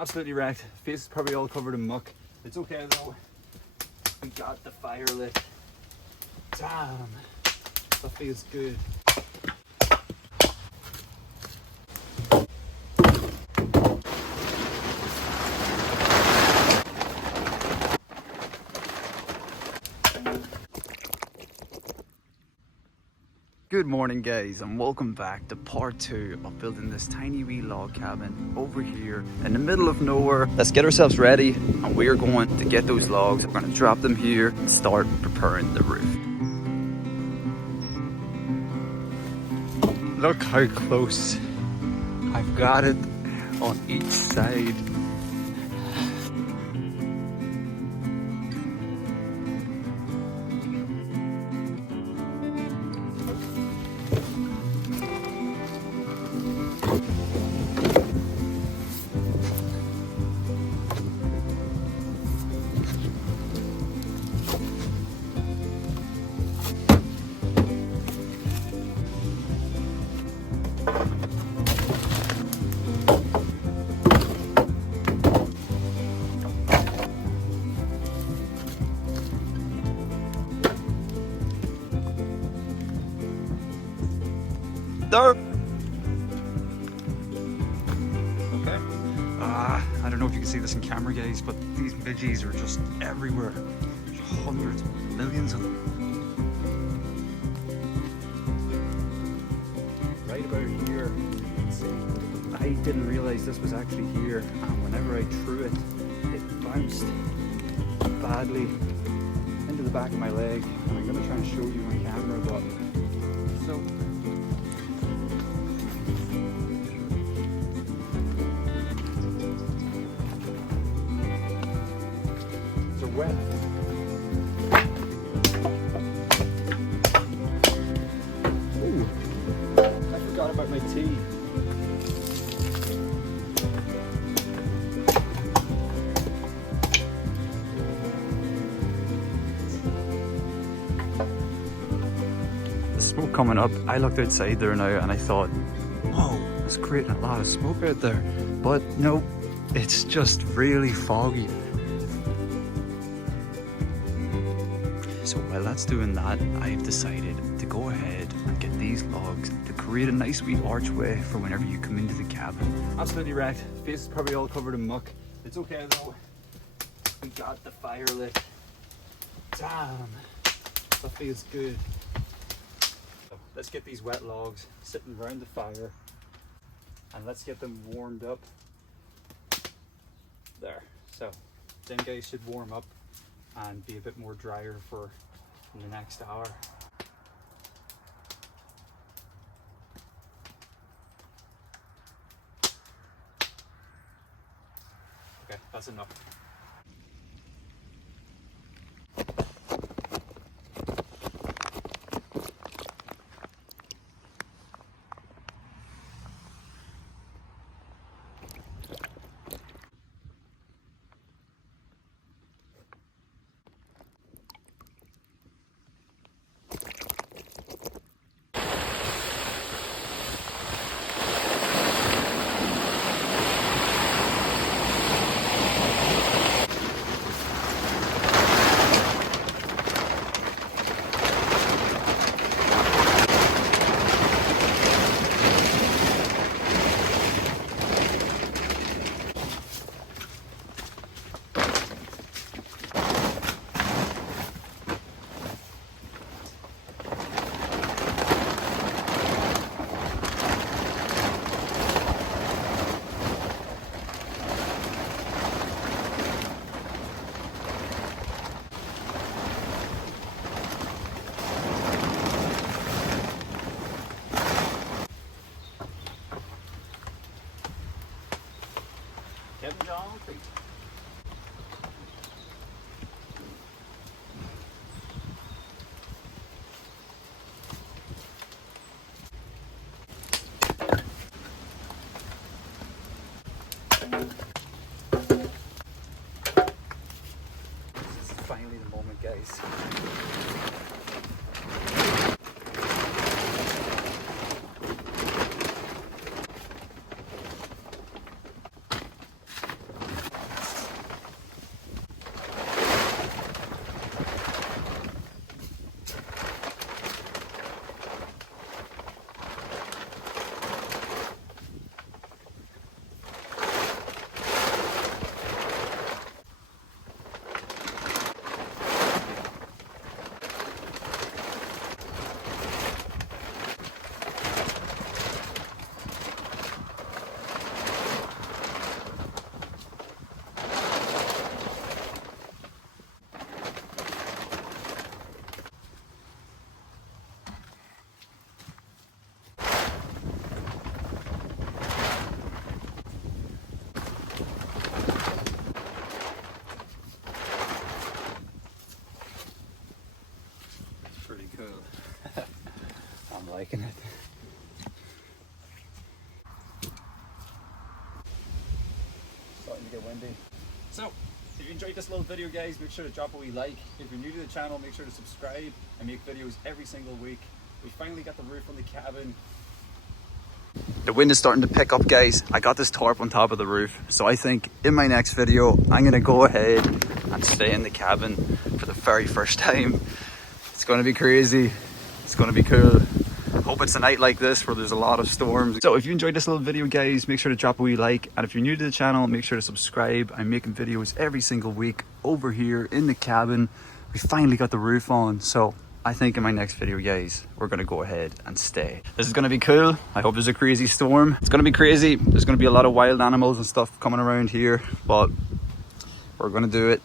Absolutely wrecked. Face is probably all covered in muck. It's okay though. We got the fire lit. Damn, that feels good. Good morning guys, and welcome back to part 2 of building this tiny wee log cabin over here in the middle of nowhere. Let's get ourselves ready and we are going to get those logs. We're going to drop them here and start preparing the roof. Look how close I've got it on each side. There. Okay. I don't know if you can see this in camera, guys, but these midges are just everywhere. There's hundreds, millions of them. Right about here, you can see. I didn't realize this was actually here, and whenever I threw it, it bounced badly into the back of my leg. And I'm going to try and show you on camera, but so. Wet. Ooh, I forgot about my tea. The smoke coming up, I looked outside there now and I thought, whoa, it's creating a lot of smoke out there. But no, it's just really foggy. So while that's doing that, I've decided to go ahead and get these logs to create a nice wee archway for whenever you come into the cabin. Absolutely wrecked. Face is probably all covered in muck. It's okay though. We got the fire lit. Damn, that feels good. So let's get these wet logs sitting around the fire and let's get them warmed up. There. So them guys should warm up and be a bit more drier for the next hour. Okay, that's enough. Kevin John, this is finally the moment, guys. liking it. Starting to get windy. So, if you enjoyed this little video, guys, make sure to drop a wee like. If you're new to the channel, make sure to subscribe. I make videos every single week. We finally got the roof on the cabin. The wind is starting to pick up, guys. I got this tarp on top of the roof, so I think in my next video I'm gonna go ahead and stay in the cabin for the very first time. It's gonna be crazy. It's gonna be cool. Hope it's a night like this where there's a lot of storms. So if you enjoyed this little video, guys, make sure to drop a wee like, and if you're new to the channel, make sure to subscribe. I'm making videos every single week over here in the cabin. We finally got the roof on, so I think in my next video, guys, we're gonna go ahead and stay. This is gonna be cool. I hope there's a crazy storm. It's gonna be crazy. There's gonna be a lot of wild animals and stuff coming around here, but we're gonna do it.